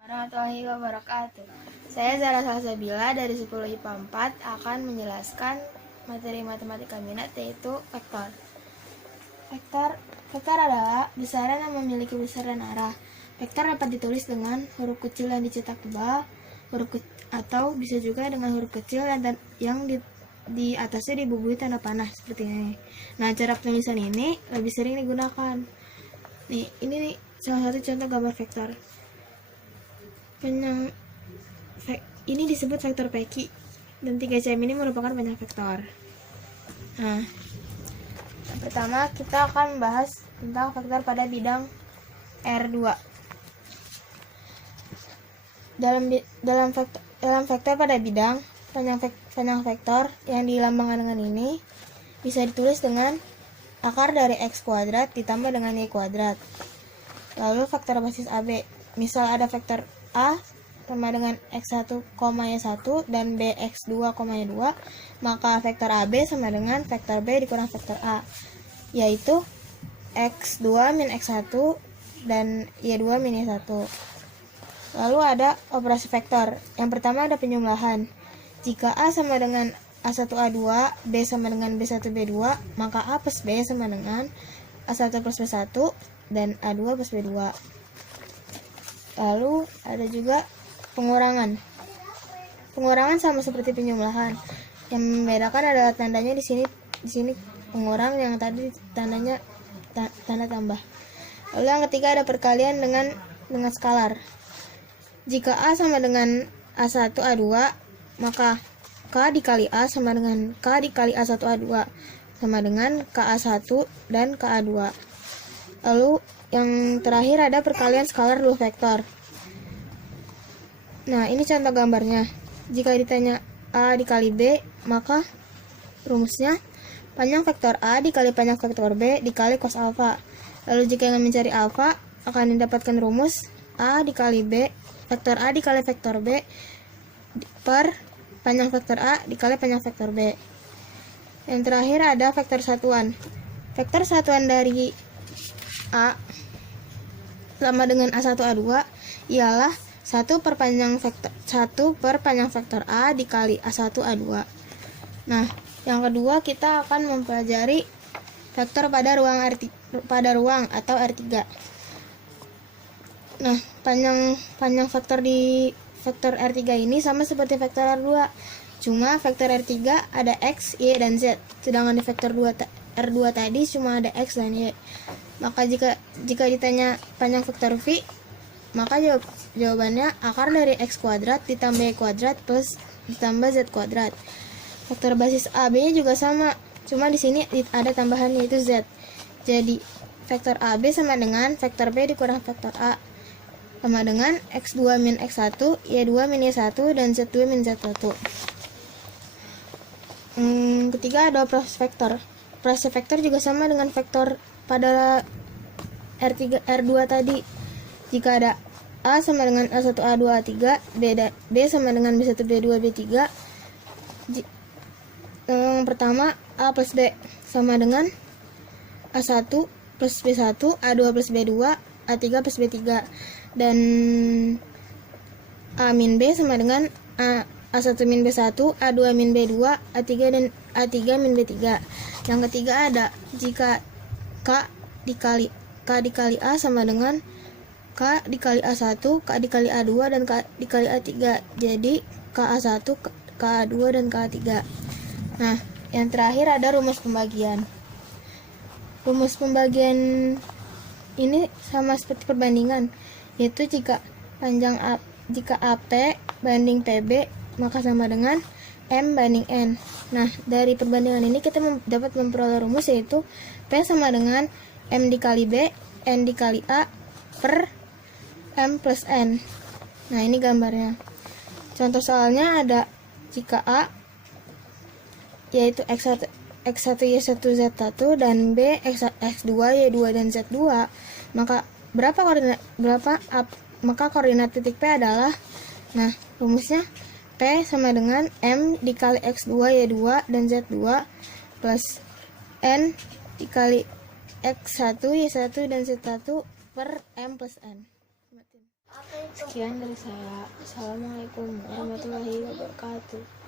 Warahmatullahi wabarakatuh. Saya Zara Salsabila dari 10 IPA 4 akan menjelaskan materi matematika minat yaitu vektor. Vektor adalah besaran yang memiliki besaran arah. Vektor dapat ditulis dengan huruf kecil yang dicetak tebal, atau bisa juga dengan huruf kecil yang di atasnya dibubuhi tanda panah seperti ini. Nah, cara penulisan ini lebih sering digunakan. Ini salah satu contoh gambar vektor. Ini disebut vektor Pecky, dan 3cm ini merupakan panjang vektor. Nah, pertama kita akan membahas tentang vektor pada bidang R2. Dalam vektor pada bidang, panjang vektor yang dilambangkan dengan ini bisa ditulis dengan akar dari x kuadrat ditambah dengan y kuadrat. Lalu vektor basis AB, misal ada vektor A sama dengan x1, y1 dan b x2, y2, maka vektor AB sama dengan vektor B dikurang vektor A, yaitu x2 min x1 dan y2 min y1. Lalu ada operasi vektor. Yang pertama ada penjumlahan. Jika A sama dengan A1A2, B sama dengan B1B2, maka A plus B sama dengan A1 plus B1 dan A2 plus B2. Lalu ada juga pengurangan. Pengurangan sama seperti penjumlahan. Yang membedakan adalah tandanya di sini pengurang, yang tadi tandanya tanda tambah. Lalu yang ketiga ada perkalian dengan skalar. Jika A sama dengan A1A2, maka K dikali A sama dengan K dikali A1A2 sama dengan KA1 dan KA2. Lalu yang terakhir ada perkalian skalar dua vektor. Nah, ini contoh gambarnya. Jika ditanya A dikali B, maka rumusnya panjang vektor A dikali panjang vektor B dikali cos alfa. Lalu jika ingin mencari alfa, akan didapatkan rumus A dikali B, vektor A dikali vektor B per panjang vektor A dikali panjang vektor B. Yang terakhir ada vektor satuan. Vektor satuan dari A sama dengan A1A2 ialah 1 per panjang vektor A dikali A1A2. Nah, yang kedua kita akan mempelajari vektor pada ruang atau R3. Nah, panjang vektor di vektor R3 ini sama seperti vektor R2. Cuma vektor R3 ada X, Y, dan Z. Sedangkan di vektor R2 tadi cuma ada X dan Y. Maka jika ditanya panjang vektor V, maka jawabannya akar dari X kuadrat ditambah Y kuadrat plus ditambah Z kuadrat. Vektor basis AB juga sama, cuma di sini ada tambahan yaitu Z. Jadi vektor AB sama dengan vektor B dikurang vektor A sama dengan X2 min X1, Y2 min Y1, dan Z2 min Z1. Ketiga ada operasi vektor. Operasi vektor juga sama dengan vektor pada R2 tadi. Jika ada A sama dengan A1 A2 A3, B sama dengan B1 B2 B3. Yang pertama A plus B sama dengan A1 plus B1, A2 plus B2, A3 plus B3, dan A min B sama dengan A1 min B1, A2 min B2, A3 dan A3 min B3. Yang ketiga ada jika K dikali A sama dengan K dikali A1, K dikali A2, dan K dikali A3. Jadi KA1, KA2, dan KA3. Nah, yang terakhir ada rumus pembagian. Rumus pembagian ini sama seperti perbandingan, yaitu jika AP banding PB maka sama dengan M banding N. Nah, dari perbandingan ini kita dapat memperoleh rumus yaitu P sama dengan M dikali B, N dikali A per M plus N. Nah, ini gambarnya. Contoh soalnya ada jika A yaitu X1 Y1 Z1 dan B X2 Y2 dan Z2, maka maka koordinat titik P adalah, nah, rumusnya P sama dengan M dikali X2 Y2 dan Z2 plus N dikali X1 Y1 dan Z1 per M plus N. Sekian dari saya. Assalamualaikum warahmatullahi wabarakatuh.